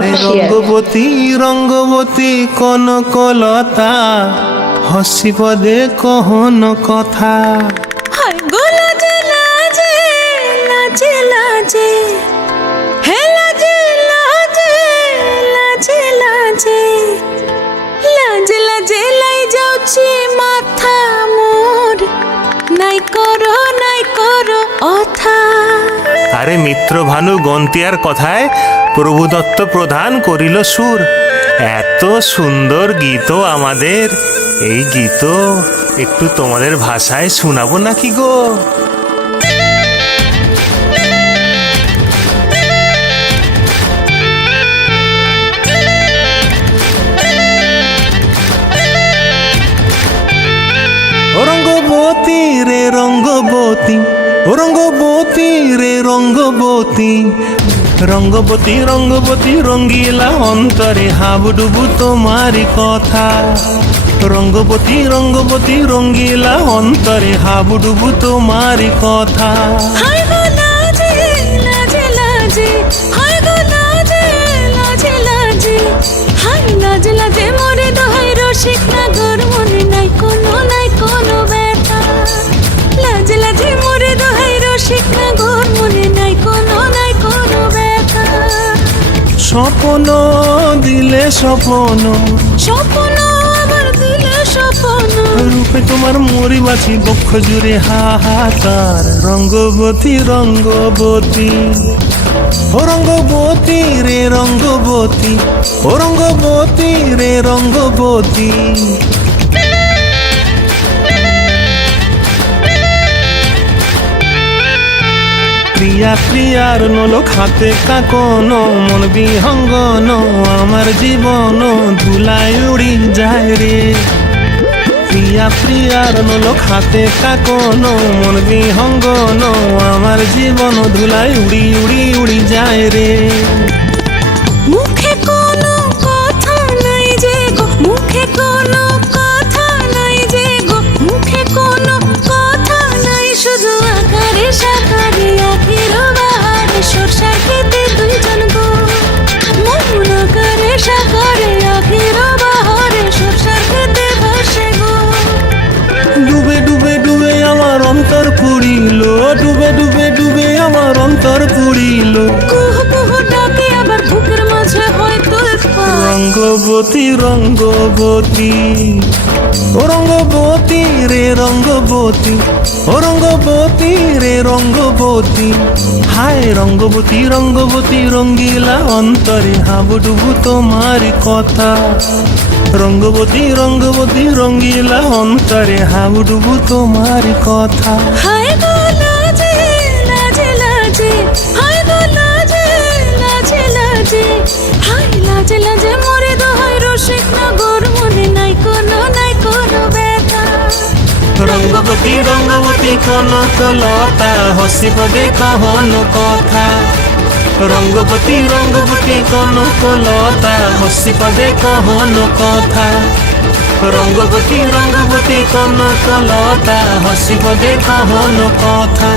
আরে রঙ্গবতী রঙ্গবতী কনকলতা হসি পদে কহন কথা। হায় গো লাজে লাজে লাজে লাজে হে লাজে লাজে লাজে লাজে লাজে লাজে লাই যাଉଛି মাথা মোর নাই করো অথা। আরে মিত্র ভানু গন্তিয়ার কথায় প্রভুদত্ত প্রধান করিল সুর। এত সুন্দর গীত আমাদের, এই গীত একটু তোমাদের ভাষায় শোনাবো নাকি গো? রঙ্গবতী রে রঙ্গবতী, ও রঙ্গবতী রে রঙ্গবতী, রঙ্গবতী রঙ্গবতী রঙ্গিলা অন্তরে হাবুডুবু তোমারি কথা। রঙ্গবতী রঙ্গবতী রঙ্গিলা অন্তরে হাবুডুবু তোমারি কথা। হায় গো লাজে লাজে লাজে হায় গো লাজে লাজে লাজে হায় লাজে লাজে মোরে দোহাই রসিক নাগর মনে নাই কোনো ব্যথা। লাজে লাজে মোরে দোহাই রসিক নাগর মনে নাই কোনো ব্যথা। স্বপ্ন দিলে স্বপ্ন, স্বপ্ন আমার দিলে স্বপ্ন, রূপে তোমার মরি বাছি বক্ষ জুড়ে হাহাকার। রঙ্গবতী রঙ্গবতী, ও রঙ্গবতী রে রঙ্গবতী, ও রঙ্গবতী রে রঙ্গবতী। প্রিয়া প্রিয়ার নলো খাতে কাকন, মন বিহঙ্গন আমার জীবন ধুলায় উড়ি যায় রে। প্রিয়া প্রিয়ার নলো খাতে কাকন, মন বিহঙ্গন আমার জীবন ধুলায় উড়ি উড়ি উড়ি যায় রে। মুখে কোনো কথা নাই যে গো, মুখে কোনো কথা নাই যে গো, মুখে কোনো কথা নাই, শুধু আকারে সাকারে আখির বাহারে সরষার খেতে দুইজন গো। মন আকারে সাকারে আখির বাহারে সরষার খেতে ভাসে গো। ডুবে ডুবে ডুবে আমার অন্তর পুড়িল, ডুবে ডুবে ডুবে আমার অন্তর পুড়িল। কুহ কুহ ডাকে আবার বুকের মাঝে হয় তোলপাড়। রঙ্গবতী রঙ্গবতী, ও রঙ্গবতী রে রঙ্গবতী, ও রঙ্গবতী রে রঙ্গবতী। হায় রঙ্গবতী রঙ্গবতী রঙ্গিলা অন্তরে হাবুডুবু তোমার কথা। রঙ্গবতী রঙ্গবতী রঙ্গিলা অন্তরে হাবুডুবু তোমার কথা। হায় গো লাজে লাজে লাজে হায় গো লাজে লাজে লাজে হায় লাজে লাজে মোরে দোহাই রসিক নগর মনে নাই কোনো ব্যথা। রঙ্গবতী রঙ্গবতী কনকলতা হসি পদে কহন কথা। রঙ্গবতী রঙ্গবতী কনকলতা হসি পদে কহন কথা। রঙ্গবতী রঙ্গবতী কনকলতা হসি পদে কহন কথা।